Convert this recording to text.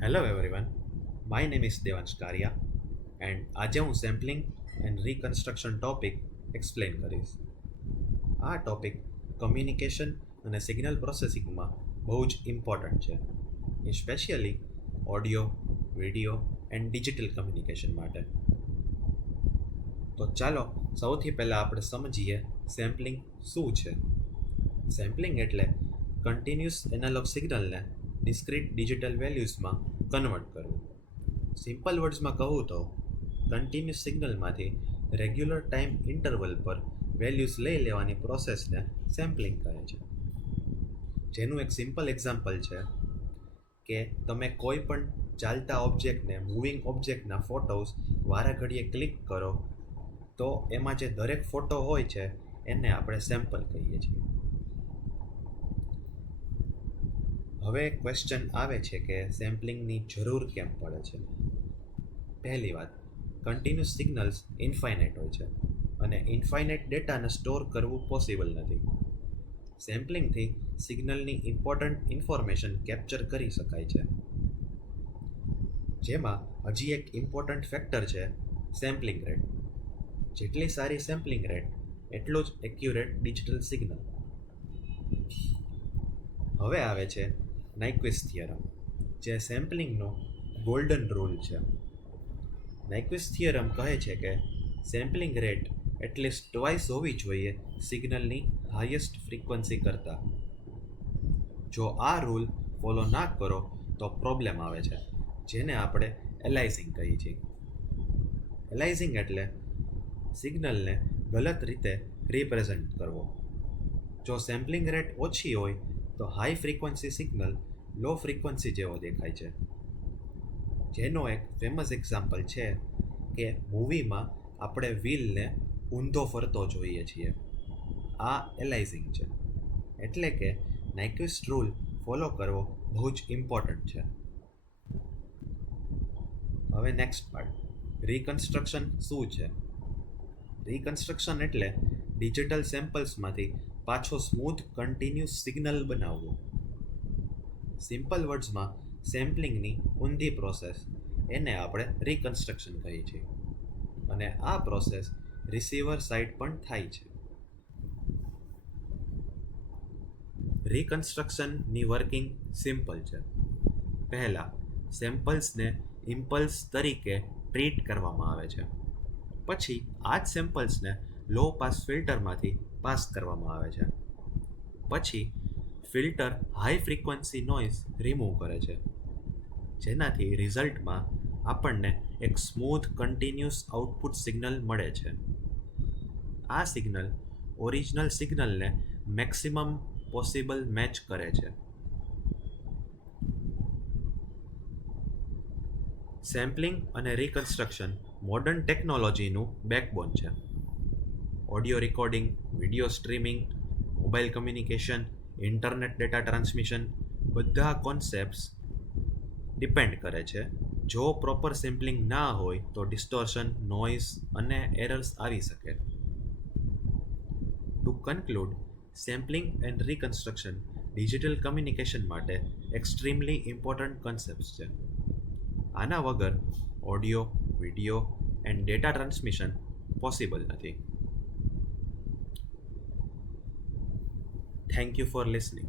Hello everyone, my name is Devansh Kariya and આજે હું sampling and reconstruction topic explain કરીશ. આ ટોપિક કમ્યુનિકેશન અને સિગ્નલ પ્રોસેસિંગમાં બહુ જ ઇમ્પોર્ટન્ટ છે, specially audio, video and digital communication માટે. તો ચાલો સૌથી પહેલાં આપણે સમજીએ સેમ્પલિંગ શું છે. સેમ્પલિંગ એટલે કન્ટિન્યુઅસ એનાલોગ સિગ્નલને ડિસ્ક્રીટ ડિજિટલ વેલ્યુઝમાં કન્વર્ટ કરવું. સિમ્પલ વર્ડ્સમાં કહું તો કન્ટિન્યુઅસ સિગ્નલમાંથી રેગ્યુલર ટાઈમ ઇન્ટરવલ પર વેલ્યુઝ લઈ લેવાની પ્રોસેસને સેમ્પલિંગ કહે છે. જેનું એક સિમ્પલ એક્ઝામ્પલ છે કે તમે કોઈ પણ ચાલતા ઓબ્જેક્ટને, મૂવિંગ ઓબ્જેક્ટના ફોટોઝ વારા ઘડીએ ક્લિક કરો તો એમાં જે દરેક ફોટો હોય છે એને આપણે સેમ્પલ કહીએ છીએ. હવે ક્વેશ્ચન આવે છે કે સેમ્પલિંગની જરૂર કેમ પડે છે. પહેલી વાત, કન્ટિન્યુઅસ સિગ્નલ્સ ઇન્ફાઇનાઇટ હોય છે અને ઇન્ફાઇનાઇટ ડેટાને સ્ટોર કરવું પોસિબલ નથી. સેમ્પલિંગથી સિગ્નલની ઇમ્પોર્ટન્ટ ઇન્ફોર્મેશન કેપ્ચર કરી શકાય છે. જેમાં હજી એક ઇમ્પોર્ટન્ટ ફેક્ટર છે સેમ્પલિંગ રેટ. જેટલી સારી સેમ્પલિંગ રેટ એટલું જ એક્યુરેટ ડિજિટલ સિગ્નલ. હવે આવે છે નાઇક્વિસ્ટ થિયરમ, જે સેમ્પલિંગનો ગોલ્ડન રૂલ છે. નાઇક્વિસ્ટ થિયરમ કહે છે કે સેમ્પલિંગ રેટ એટલીસ્ટ ટ્વાઇસ હોવી જોઈએ સિગ્નલની હાઈએસ્ટ ફ્રીક્વન્સી કરતાં. જો આ રૂલ ફોલો ના કરો તો પ્રોબ્લેમ આવે છે, જેને આપણે એલાઇઝિંગ કહીએ છીએ. એલાઇઝિંગ એટલે સિગ્નલને ગલત રીતે રિપ્રેઝન્ટ કરવો. જો સેમ્પલિંગ રેટ ઓછી હોય તો high frequency signal low frequency જેવો દેખાય છે. જેનો એક ફેમસ એક્ઝામ્પલ છે કે મૂવીમાં આપણે વ્હીલને ઊંધો ફરતો જોઈએ છીએ. આ એલાઇઝિંગ છે. એટલે કે નાઇક્વિસ્ટ રૂલ ફોલો કરવો બહુ જ ઇમ્પોર્ટન્ટ છે. હવે નેક્સ્ટ પાર્ટ, રિકન્સ્ટ્રક્શન શું છે. રિકન્સ્ટ્રક્શન એટલે ડિજિટલ સેમ્પલ્સમાંથી પાછો સ્મૂથ કન્ટિન્યુઅસ સિગ્નલ બનાવવું. સિમ્પલ વર્ડ્સમાં સેમ્પલિંગની ઊંધી પ્રોસેસ, એને આપણે રિકન્સ્ટ્રક્શન કહીએ છીએ. અને આ પ્રોસેસ રિસીવર સાઇડ પણ થાય છે. રિકન્સ્ટ્રક્શનની વર્કિંગ સિમ્પલ છે. પહેલાં સેમ્પલ્સને ઇમ્પલ્સ તરીકે ટ્રીટ કરવામાં આવે છે. પછી આ જ સેમ્પલ્સને લો પાસ ફિલ્ટરમાંથી પાસ કરવામાં આવે છે. પછી filter high frequency noise remove કરે છે, જેનાથી રિઝલ્ટમાં આપણને એક સ્મૂથ કન્ટિન્યુઅસ આઉટપુટ સિગ્નલ મળે છે. આ સિગ્નલ ઓરિજિનલ સિગ્નલને મેક્સિમમ પોસિબલ મેચ કરે છે. સેમ્પલિંગ અને રિકન્સ્ટ્રક્શન મોડર્ન ટેકનોલોજીનું બેકબોન છે. Audio recording, video streaming, mobile communication, internet data transmission, બધા કોન્સેપ્ટ્સ ડિપેન્ડ કરે છે. જો પ્રોપર સેમ્પલિંગ ના હોય તો ડિસ્ટોર્શન, નોઇઝ અને એરર્સ આવી શકે. To conclude, sampling and reconstruction digital communication માટે એક્સ્ટ્રીમલી ઇમ્પોર્ટન્ટ કોન્સેપ્ટ્સ છે. આના વગર audio, video and data transmission possible નથી. Thank you for listening.